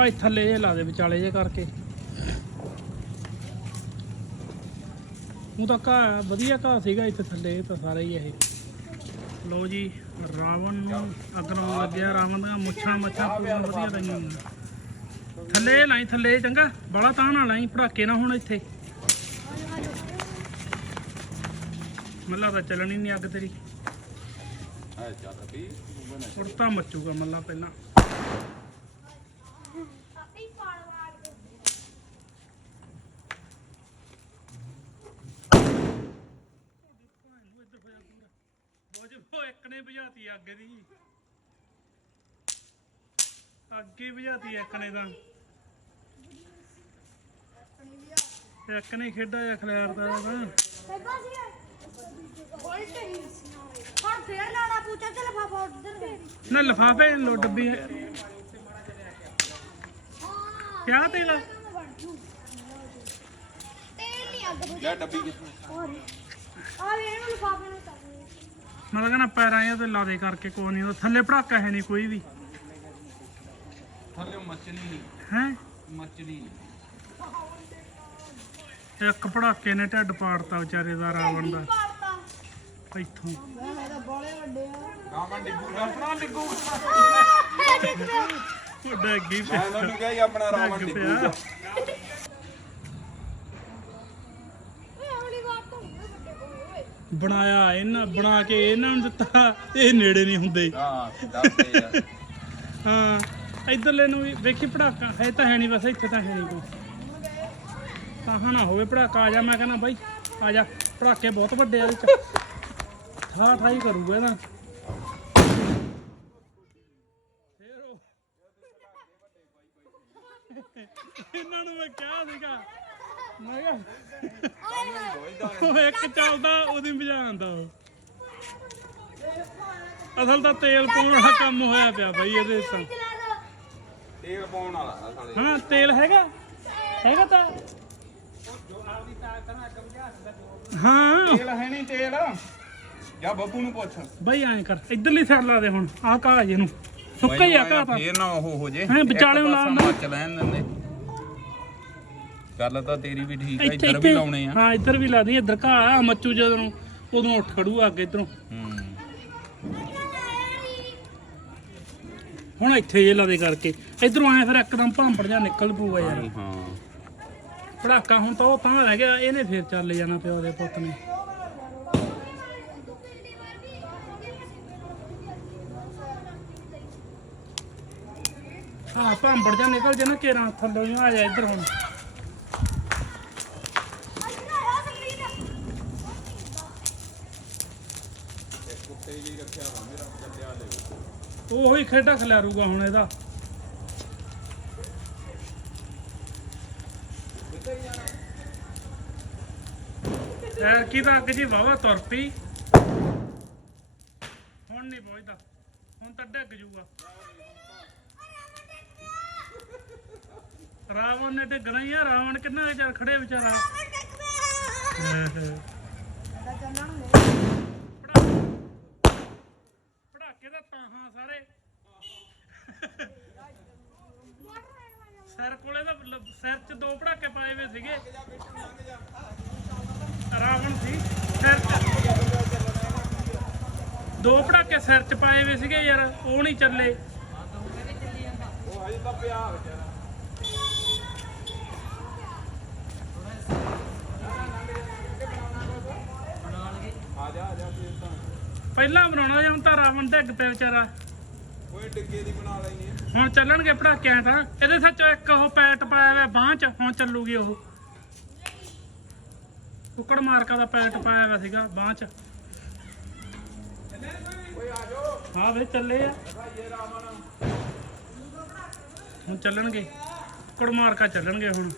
ਭਾਈ ਥੱਲੇ ਜੇ ਲਾ ਦੇ ਵਿਚਾਲੇ ਜੇ ਕਰਕੇ। ਉਹ ਤਾਂ ਘਾਹ ਵਧੀਆ ਘਾਹ ਸੀਗਾ ਇੱਥੇ ਥੱਲੇ ਤਾਂ ਸਾਰਾ ਹੀ ਇਹ। ਲੋ ਜੀ ਰਾਵਣ ਨੂੰ ਅੱਗ ਲਾਉਣ ਲੱਗਿਆ। ਰਾਵਣ ਦੀਆਂ ਮੁੱਛਾਂ ਮੱਛਾਂ ਪੂਰੀਆਂ ਵਧੀਆ ਰਹੀਆਂ। ਥੱਲੇ ਲਾਈ ਥੱਲੇ ਚੰਗਾ। ਬੜਾ ਤਾਂ ਨਾ ਲਾਈ ਪੜਾਕੇ ਨਾ ਹੁਣ ਇੱਥੇ। ਮੱਲਾ ਤਾਂ ਚੱਲਣੀ ਨਹੀਂ ਅੱਗ ਤੇਰੀ। ਉੜਤਾ ਮੱਚੂਗਾ ਮੱਲਾ ਪਹਿਲਾਂ ਉਹ ਇੱਕ ਨੇ ਬੁਝਾਤੀ ਅੱਗ ਦੀ ਅੱਗ ਹੀ ਬੁਝਾਤੀ ਇੱਕ ਨੇ ਤਾਂ। ਇੱਕ ਨੇ ਖੇਡਾ ਜਾਂ ਖਿਲਾਰਦਾ ਤਾਂ। ਹੁਣ ਫੇਰ ਲਾਣਾ ਪੁੱਛਾ ਤੇ ਲਫਾਫਾ ਉਧਰ ਫੇਰ ਨਾ ਲਫਾਫੇ ਲੋ ਡੱਬੀ ਹੈ ਕਿਆ ਤੇਲਾ ਤੇਲ ਨਹੀਂ ਅੱਗ ਬੁਝਾ। ਯਾ ਡੱਬੀ ਕਿੱਥੇ? ਆ ਵੇ ਇਹਨੂੰ ਲਫਾਫੇ ਨੂੰ ਕਰ ਮੈਂ ਤਾਂ ਕਹਿੰਦਾ ਪੈਰਾਂ ਇਹ ਤੇ ਲਾ ਦੇ ਕਰਕੇ ਕੋਈ ਨਹੀਂ ਥੱਲੇ ਭੜਾਕਾ ਹੈ ਨਹੀਂ ਕੋਈ ਵੀ। ਥੱਲੇ ਮੱਛਲੀ ਨਹੀਂ। ਹੈ? ਮੱਛਲੀ ਇੱਕ ਭੜਾਕੇ ਨੇ ਢਿੱਡ ਪਾੜਤਾ ਵਿਚਾਰੇ ਦਾ ਰਾਵਣ ਦਾ। ਇੱਥੋਂ। ਮੈਂ ਤਾਂ ਬੋਲੇ ਵੱਡੇ ਆ ਰਾਮਨ ਡਿੱਗੂ ਰਾਮਨ ਡਿੱਗੂ ਉਹ ਡੱਗੀ ਮੈਂ ਤੁਹਾਨੂੰ ਕਿਹਾ ਆਪਣਾ ਰਾਮਨ ਡੱਗ ਡਿੱਗੂ ਪਿਆ ਓਏ ਅਗਲੀ ਵਾਰ ਤੋਂ ਨਹੀਂ ਵੱਡੇ ਓਏ ਬਣਾਇਆ ਇਹਨਾਂ ਬਣਾ ਕੇ ਇਹਨਾਂ ਨੂੰ ਦਿੱਤਾ ਇਹ ਨੇੜੇ ਨਹੀਂ ਹੁੰਦੇ। ਹਾਂ ਦੱਸਦੇ ਆ। ਹਾਂ ਇਧਰਲੇ ਨੂੰ ਵੀ ਵੇਖੀ ਪੜਾਕਾ ਹੈ ਤਾਂ ਹੈ ਨਹੀਂ ਬਸ ਇੱਥੇ ਤਾਂ ਹੈ ਨਹੀਂ ਕੋਈ। ਤਾਂ ਨਾ ਹੋਵੇ ਪੜਾਕਾ ਆ ਜਾ ਮੈਂ ਕਹਿੰਦਾ ਬਾਈ ਆ ਜਾ ਪੜਾਕੇ ਬਹੁਤ ਵੱਡੇ ਆ ਇਹਦੇ ਚ ਠਾ ਠਾਈ ਕਰੂਗਾ ਇਹਦਾ ਫੇਰ ਉਹ ਇਹਨਾਂ ਨੂੰ ਮੈਂ ਕਿਹਾ ਸੀਗਾ ਮੈਂ ਕਿਹਾ ਉਹ ਇੱਕ ਚੱਲਦਾ ਉਹਦੀ ਭਜਾਉਂਦਾ ਉਹ। ਅਸਲ ਤਾਂ ਤੇਲ ਪਾਉਣ ਵਾਲਾ ਕੰਮ ਹੋਇਆ ਪਿਆ ਬਾਈ ਇਹਦੇ ਤਾਂ। ਤੇਲ ਪਾਉਣ ਵਾਲਾ ਆ ਸਾਲੇ ਹਾਂ ਤੇਲ ਹੈਗਾ? ਹੈਗਾ ਤਾਂ। ਹਾਂ। ਤੇਲ ਹੈ ਨਹੀਂ ਤੇਲ। ਜਾਂ ਬੱਬੂ ਨੂੰ ਪੁੱਛ। ਬਾਈ ਐਂ ਕਰ ਇਧਰਲੀ ਸਾਈਡ ਲਾ ਦੇ ਹੁਣ। ਆਹ ਘਾਹ ਜੇ ਨੂੰ ਸੁੱਕਾ ਹੀ ਆ ਘਾਹ ਤਾਂ। ਫੇਰ ਨਾ ਉਹ ਹੋ ਜੇ। ਹੈਂ, ਵਿਚਾਲੇ ਨੂੰ ਇੱਕ ਪਾਸਾ ਲਾ ਲੈਣਾ। ਮੱਚ ਲੈਣ ਦਿੰਦੇ। ਗੱਲ ਤਾਂ ਤੇਰੀ ਵੀ ਠੀਕ ਆ ਇੱਧਰ ਵੀ ਲਾਉਣੇ ਆ। ਹਾਂ ਇੱਧਰ ਵੀ ਲਾ ਦੀ ਇੱਧਰ ਘਾਹ ਆ ਮੱਚੂ ਜਦੋਂ ਉਦੋਂ ਉੱਠ ਖੜੂ ਅੱਗੇ ਇਧਰੋਂ। ਹੁਣ ਇੱਥੇ ਜੇ ਲਾ ਦੇ ਕਰਕੇ। ਇਧਰੋਂ ਆਏ ਫਿਰ ਇੱਕਦਮ ਭਾਂਪੜ ਜਾ ਨਿਕਲ ਪੂਗਾ ਯਾਰ। ਹਾਂ। ਪੜਾਕਾ ਹੁਣ ਤਾਂ ਉਹ ਤਾਂ ਰਹਿ ਗਿਆ ਇਹਨੇ ਫੇਰ ਚੱਲ ਜਾਣਾ ਪਿਓ ਦੇ ਪੁੱਤ ਨੇ। ਹਾਂ ਭਾਂਬੜ ਜਾ ਨਿਕਲ ਜੇ ਨਾ ਕੇਰਾਂ ਥੱਲੋਂ ਆ ਜਾ ਇੱਧਰ ਹੁਣ। ਉਹੀ ਖੇਡਾ ਖਿਲਾਰੂਗਾ ਹੁਣ ਇਹਦਾ। ਐ ਕੀ ਤਾਂ ਅੱਗ ਜੀ ਵਾਵਾ ਤੁਰ ਪਈ ਹੁਣ ਨਹੀਂ ਪਹੁੰਚਦਾ ਹੁਣ ਤਾਂ ਡਿੱਗ ਜੂਗਾ। ਰਾਵਣ ਨੇ ਡਿੱਗਣਾ ਹੀ ਆ। ਰਾਵਣ ਕਿੰਨਾ ਚਿਰ ਖੜੇ ਵਿਚਾਰਾ। ਦਾ ਤਾਹਾਂ ਸਾਰੇ। ਸਿਰ ਕੋਲੇ ਦਾ ਲ- ਸਿਰ 'ਚ ਦੋ ਪੜਾਕੇ ਪਾਏ ਹੋਏ ਸੀਗੇ। ਰਾਵਣ ਸੀ ਸਿਰ 'ਚ। ਦੋ ਪੜਾਕੇ ਸਿਰ 'ਚ ਪਾਏ ਹੋਏ ਸੀਗੇ ਯਾਰ ਉਹ ਨਹੀਂ ਚੱਲੇ। ਉਹ ਹਜੇ ਤਾਂ ਪਿਆ ਵਿਚਾਰਾ ਆ ਜਾ ਆ ਜਾ ਫੇਰ ਤਾਂ। ਪਹਿਲਾਂ ਬਣਾਉਣਾ ਜਾਂ ਹੁਣ ਤਾਂ ਰਾਵਣ ਡਿੱਗ ਪਿਆ ਵਿਚਾਰਾ। ਓਏ ਡਿੱਗੇ ਦੀ ਬਣਾ ਲੈਣੀ ਹੁਣ ਚੱਲਣਗੇ ਪੜਾਕਿਆਂ ਤਾਂ। ਇਹਦੇ ਸੱਚ ਇੱਕ ਉਹ ਪੈਟ ਪਾਇਆ ਹੋਇਆ ਬਾਂਹ 'ਚ ਹੁਣ ਚੱਲੂਗੀ ਉਹ। ਕੁੱਕੜ ਮਾਰਕਾ ਦਾ ਪੈਟ ਪਾਇਆ ਹੋਇਆ ਸੀਗਾ ਬਾਂਹ 'ਚ। ਹਾਂ ਵੇ ਚੱਲੇ ਆ। ਹੁਣ ਚੱਲਣਗੇ। ਕੁੱਕੜ ਮਾਰਕਾ ਚੱਲਣਗੇ ਹੁਣ।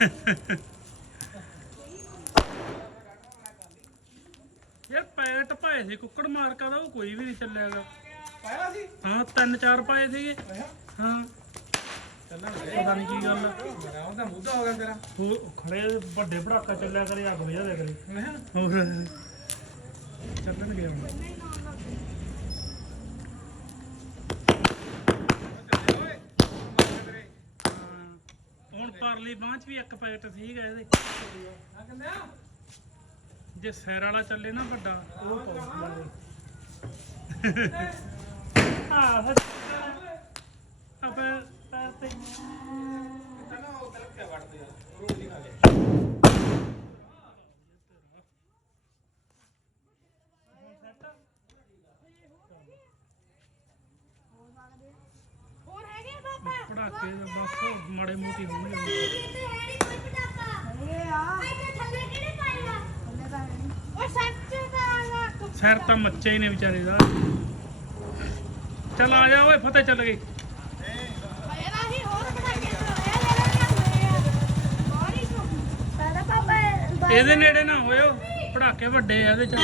ਯਾਰ ਪੈਕਟ ਪਾਏ ਸੀ ਕੁੱਕੜ ਮਾਰਕਾ ਦਾ ਉਹ ਕੋਈ ਵੀ ਨਹੀਂ ਚੱਲਿਆਗਾ ਪਾਇਆ ਸੀ? ਹਾਂ ਤਿੰਨ ਚਾਰ ਪਾਏ ਸੀਗੇ। ਹਾਂ। ਪਤਾ ਨਹੀਂ ਗੱਲ ਆ। ਉਹਦਾ ਮੁੱਦਾ ਹੋ ਗਿਆ ਤੇਰਾ। ਉਹ ਖੜੇ ਵੱਡੇ ਭੜਾਕਾ ਚੱਲਿਆ ਕਰੇ ਅੱਗ ਵਜਾ ਦੇ ਕਰੇ। ਹੋਰ। ਚੱਲਣ ਗਿਆ ਹੁਣ। ਹੁਣ ਪਰਲੀ ਬਾਂਚ ਵੀ ਇੱਕ ਪੈਕਟ ਸੀਗਾ ਇਹਦੇ। ਆ ਕੰਦਿਆ ਜੇ ਸੈਰ ਵਾਲਾ ਚੱਲੇ ਨਾ ਵੱਡਾ ਉਹ ਪਾਉ ਆ ਫਿਰ ਆਪੇ ਪੈਰ ਤੇ ਕਹਿੰਦਾ ਉਹ ਤਲਕ ਕੇ ਵੜਦੇ ਰੋਜ਼ ਹੀ। ਖਾ ਲੈ ਹੋਰ ਹੈਗੇ ਆ ਪਾਪਾ? ਪੜਾਕੇ ਦਾ ਬਸ ਮਾੜੇ ਮੋਟੀ ਹੋਣਗੇ। ਇਹ ਆ ਇੱਥੇ ਥੱਲੇ ਕਿਹੜੇ ਪਾਏਗਾ ਥੱਲੇ ਤਾਂ ਹੈ ਨਹੀਂ ਉਹ ਸੱਚ ਦਾ ਆਗਾ ਸੈਰ ਤਾਂ ਮੱਚੇ ਹੀ ਨੇ ਵਿਚਾਰੇ ਦਾ। ਚੱਲ ਆ ਜਾ ਓਏ ਫਤਿਹ ਚੱਲ ਗਈ। ਇਹਦਾ ਹੀ ਹੋਰ ਪਟਾਕੇ ਇਹ ਲੈ ਲੈਣੇ ਆ। ਹੋਰ ਹੀ ਪਹਿਲਾਂ ਪਾਪਾ ਇਹਦੇ ਨੇੜੇ ਨਾ ਹੋਇਓ ਪੜਾਕੇ ਵੱਡੇ ਆ ਇਹਦੇ ਚ।